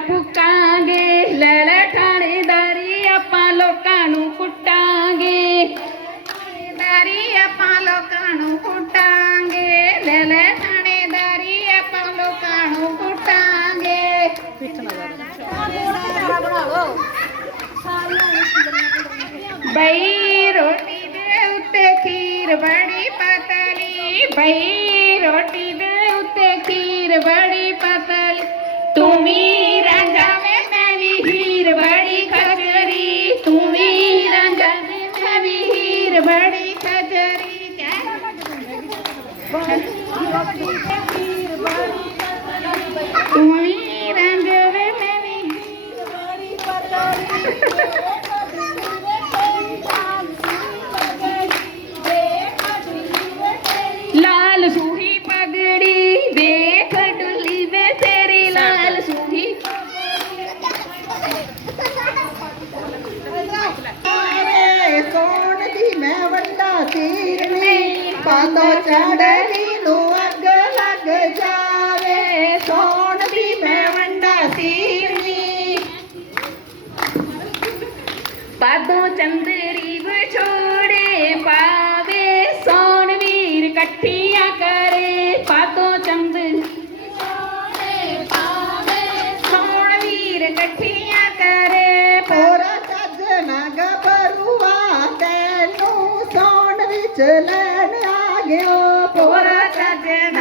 ਫੁੱਕਾਂਗੇ। ਲੈ ਲੈ ਥਾਣੇਦਾਰੀ ਆਪਾਂ ਲੋਕਾਂ ਨੂੰ ਕੁੱਟਾਂਗੇ। ਥਾਣੇਦਾਰੀ ਆਪਾਂ ਲੋਕਾਂ ਨੂੰ ਕੁੱਟਾਂਗੇ। ਲੈ ਲੈ ਥਾਣੇਦਾਰੀ ਆਪਾਂ ਲੋਕਾਂ ਨੂੰ ਕੁੱਟਾਂਗੇ। ਬਈ ਰੋਟੀ ਦੇ ਉੱਤੇ ਖੀਰ ਬਣ ਹੀਰ ਬੜੀ ਤੀਰਨੀ ਪਾਦੋ ਚੜਲੀ ਨੂੰ ਅੱਗ ਲੱਗ ਜਾਵੇ? ਸੋਣ ਦੀ ਮੈਂ ਵੰਡਾ ਤੀਰਨੀ ਪਾਦੋਂ ਚੰਦ ਆ ਗਿਆ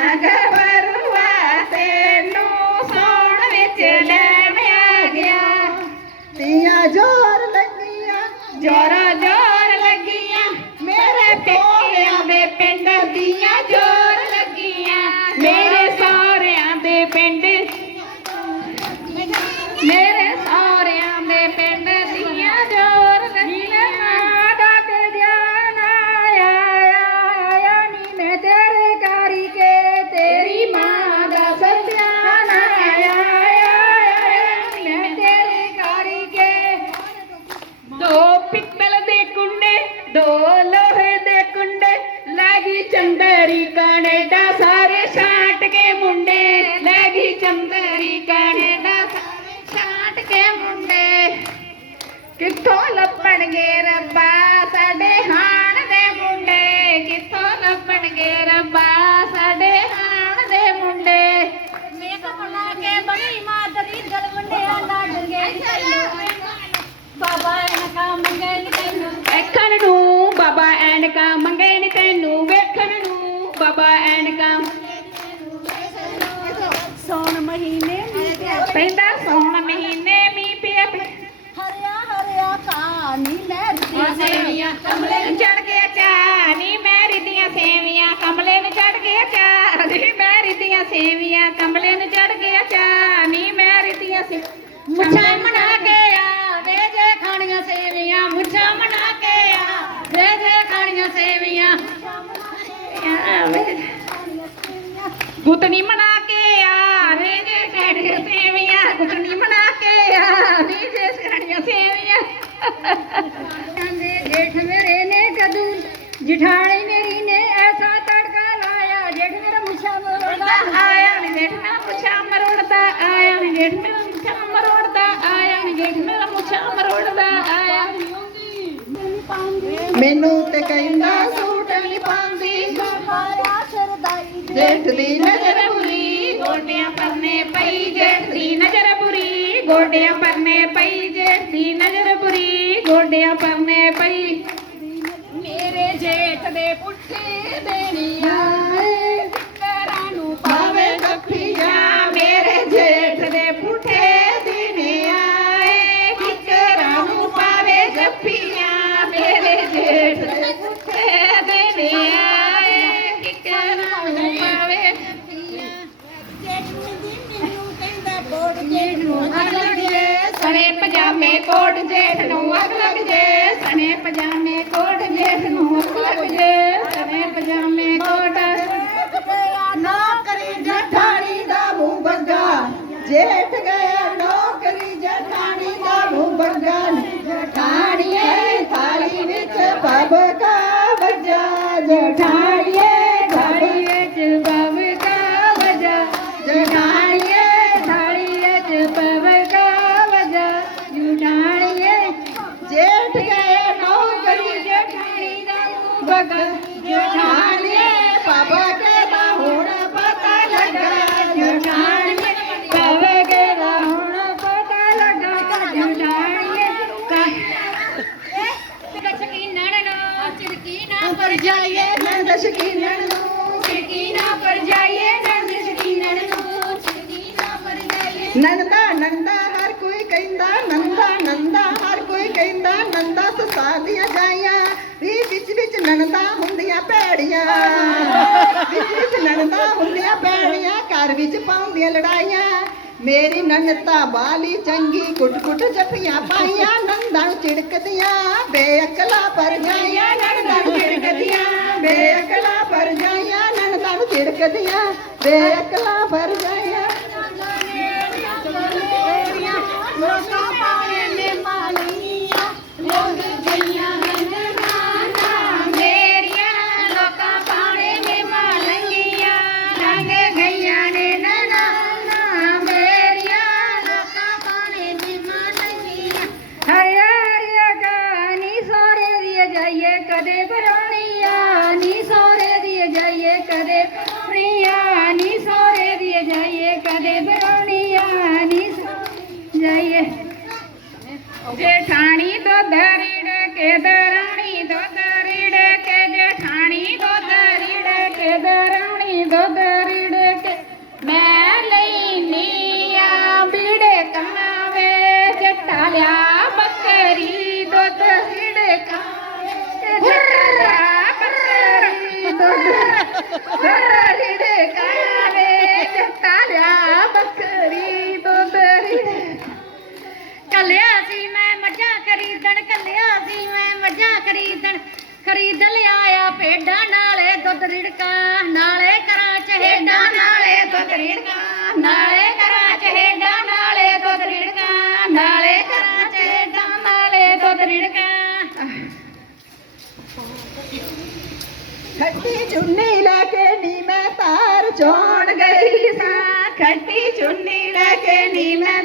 ਚੰਦਰੀ ਸਾਰੇ ਛਾਂਟ ਕੇ ਮੁੰਡੇ। ਕਿੱਥੋਂ ਲੱਭਣਗੇ ਰੱਬਾ ਸਾਡੇ ਹਾਣ ਦੇ ਮੁੰਡੇ? ਕਿੱਥੋਂ ਲੱਭਣਗੇ ਰੱਬਾ ਸਾਡੇ ਹਾਣ ਦੇ ਮੁੰਡੇ? ਮੇਕਅਪ ਲਾ ਕੇ ਬਣੀ ਮਾਦਰੀ ਦਲ ਵੰਡਿਆ ਲਾਡਗੇ ਬਾਬਾ ਇਹਨਾਂ ਮੰਗੇ ਨੀ ਤੈਨੂੰ। ਵੇਖਣ ਨੂੰ ਬਾਬਾ ਐਨਕਾ ਮੰਗੇ ਨੀ ਤੈਨੂੰ। ਵੇਖਣ ਨੂੰ ਬਾਬਾ ਐਨਕਾ ਸੌਣ ਮਹੀਨੇ ਮੀਂਹ ਪੈਂਦਾ ਸੌਣ ਮਹੀਨੇ ਮੀਂਹ ਪਿਆ ਹਰਿਆ ਹਰਿਆ ਸੇਵੀਆਂ ਕਮਲੇ ਨੂੰ ਚੜ ਗਿਆ ਚਾ ਨੀ ਮੈਰੀ ਦੀਆਂ ਸੇਵੀਆਂ ਕਮਲੇ ਨੂੰ ਚੜ ਗਿਆ ਚਾ ਨੀ ਮੈਰੀ ਦੀਆਂ ਸੇਵੀਆਂ ਕਮਲੇ ਨੂੰ ਚੜ ਗਿਆ ਚਾ ਨੀ ਮੈਰੀ ਦੀਆਂ ਸੇ ਮੁੱਛਾਂ ਮਨਾ ਕੇ ਆ ਵੇ ਜੇ ਖਾਣੀਆਂ ਸੇਵੀਆਂ ਮੁੱਛਾਂ ਮਨਾ ਕੇ ਆ ਵੇ ਜੇ ਖਾਣੀਆਂ ਸੇਵੀਆਂ। ਗੁੱਤਨੀ ਮਨਾ ਕੇ ਆ ਰੇ ਜੇ ਸੈਣੀਆਂ ਸੇਵੀਆਂ ਗੁੱਤਨੀ ਮਨਾ ਕੇ ਆ ਨੀ ਜੇ ਸੈਣੀਆਂ ਸੇਵੀਆਂ ਕਹਿੰਦੇ ਜੇਠ ਮੇਰੇ ਨੇ ਕਦੂ ਜਿਠਾਣੀ ਮੇਰੀ ਨੇ ਐਸਾ ਤੜਕਾ ਲਾਇਆ ਜੇਠ ਮੇਰਾ ਮੁੱਛਾਂ ਮਰੋੜਦਾ। ਆਇਆ ਨੀ ਜੇਠ ਮੇਰਾ ਮੁੱਛਾਂ ਮਰੋੜਦਾ ਆਇਆ ਨੀ ਜੇਠ ਮੇਰਾ ਮੁੱਛਾਂ ਮਰੋੜਦਾ ਆਇਆ ਨੀ ਜੇਠ ਮੇਰਾ ਮੁੱਛਾਂ ਮਰੋੜਦਾ ਆਇਆ ਮੈਨੂੰ ਤੇ ਕਹਿੰਦਾ ਸੂਟ ਨਹੀਂ ਪਾਉਂਦੀ। ਮਾਰਿਆ ਸਰਦਾਈ ਜੇਠ ਦੀ ਨਜ਼ਰ ਨਜ਼ਰ ਬੁਰੀ ਗੋਡਿਆਂ ਪਰਨੇ ਪਈ ਜੇਠ ਦੀ ਨਜ਼ਰ ਬੁਰੀ ਗੋਡਿਆਂ ਪਰਨੇ ਪਈ ਜੇਠ ਦੀ ਨਜ਼ਰ ਬੁਰੀ ਗੋਡਿਆਂ ਪਰਨੇ ਪਈ। ਮੇਰੇ ਜੇਠ ਦੇ ਪੁੱਠੇ ਦੇਣੀਆਂ। ਪਜਾਮੇ ਕੋਟ ਜੇਠ ਨੂੰ ਅੱਗ ਲੱਗ ਜੇ, ਸਣੇ ਪਜਾਮੇ ਕੋਟ ਜੇਠ ਨੂੰ ਅੱਗ ਲੱਗ ਜੇ, ਸਣੇ ਪਜਾਮੇ ਕੋਟ ਨਾ ਕਰੀ ਜਠਾਣੀ ਦਾ ਮੂੰਹ ਬੱਗਾ ਜੇਠ ਵਿੱਚ ਹੁੰਦੀਆਂ ਭੈੜੀਆਂ। ਵਿੱਚ ਵਿੱਚ ਨੰਦਾ ਹੁੰਦੀਆਂ ਭੈੜੀਆਂ, ਘਰ ਵਿੱਚ ਪਾਉਂਦੀਆਂ ਲੜਾਈਆਂ। ਮੇਰੀ ਨਨਤਾ ਬਾਲੀ ਚੰਗੀ ਕੁੱਟ ਕੁੱਟ ਜੱਫੀਆਂ ਪਾਈਆਂ ਨੰਦਾਂ ਨੂੰ ਝਿੜਕਦੀਆਂ, ਬੇਅਕਲਾ ਪਰ ਜਾਈਆਂ ਨੰਦਾਂ ਨੂੰ ਝਿੜਕਦੀਆਂ, ਬੇਅਕਲਾ ਪਰ ਜਾਈਆਂ ਨੰਦਾਂ ਨੂੰ ਝਿੜਕਦੀਆਂ, ਬੇਅਕਲਾ ਪਰ ਜਾਈਆਂ ਲੋਕਾਂ ਕੱਲਿਆ ਸੀ ਮੈਂ ਮੱਝਾਂ ਖਰੀਦਣ ਕੱਲਿਆ ਸੀ ਮੈਂ ਮੱਝਾਂ ਖਰੀਦਣ। ਖਰੀਦ ਲਿਆਇਆ ਭੇਡਾਂ ਨਾਲੇ ਦੁੱਧ ਰਿੜਕਾ ਨਾਲੇ ਕਰਾਂ ਚਹੇਡਾਂ ਨਾਲੇ ਦੁੱਧ ਰਿੜਕਾ ਨਾਲੇ ਖੱਟੀ ਚੁੰਨੀ ਲੈ ਕੇ ਨੀ ਮੈਂ ਤਾਰ ਚੋਣ ਗਈ ਸਾਂ। ਖੱਟੀ ਚੁੰਨੀ ਲੈ ਕੇ ਨੀ ਮੈਂ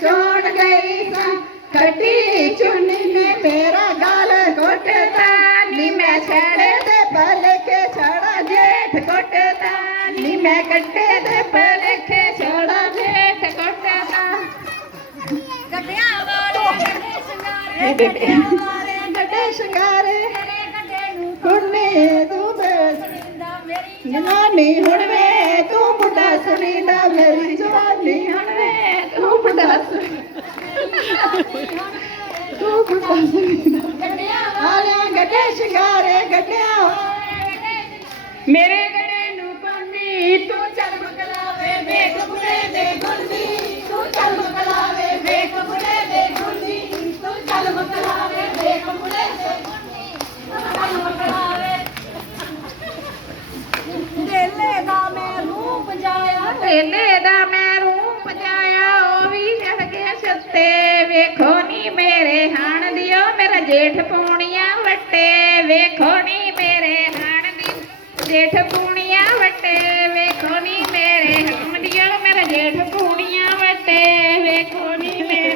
ਚੋਣ ਗਈ ਸਾਂ। ਖੱਟੀ ਚੁੰਨੀ ਨੇ ਮੇਰਾ ਗਾਲ ਘੁੱਟਦਾ ਨੀ ਮੈਂ ਛੜੇ ਦੇ ਪਲ ਕੇ ਛੜਾ ਜੇਠ ਘੁੱਟਦਾ ਨੀ ਮੈਂ ਕੱਟੇ ਦੇ ਪਲ ਕੇ ਛੜਾ ਜੇਠ ਘੁੱਟਦਾ ਗੱਡਿਆਂ ਵਾਲੇ ਸ਼ਿੰਗਾਰੇ ਗੱਡਿਆਂ ਜਵਾਨੀ ਹੁਣ ਵੇ, ਤੂੰ ਬੁੱਢਾ ਸੁਣੀਦਾ ਮੇਰੀ ਜਵਾਨੀ ਹੁਣ ਵੇ, ਤੂੰ ਬੁੱਢਾ ਸੁਣੀ ਤੂੰ ਬੁੱਢਾ ਸੁਣੀਦਾ ਗੱਡਿਆਂ ਆਲਿਆਂ ਗੱਡੇ ਸ਼ਿੰਗਾਰੇ ਗੱਡਿਆਂ। ਮੇਰੇ ਜੇਠ ਪੂਣੀਆਂ ਵਟੇ ਵੇਖੋ ਨੀ ਮੇਰੇ ਹਣ ਦੀ ਜੇਠ ਪੂਣੀਆਂ ਵਟੇ ਵੇਖੋ ਨੀ ਮੇਰੇ ਹਣ ਦੀ ਮੇਰਾ ਜੇਠ ਪੂਣੀਆਂ ਵਟੇ ਵੇਖੋ ਨੀ ਮੇਰੇ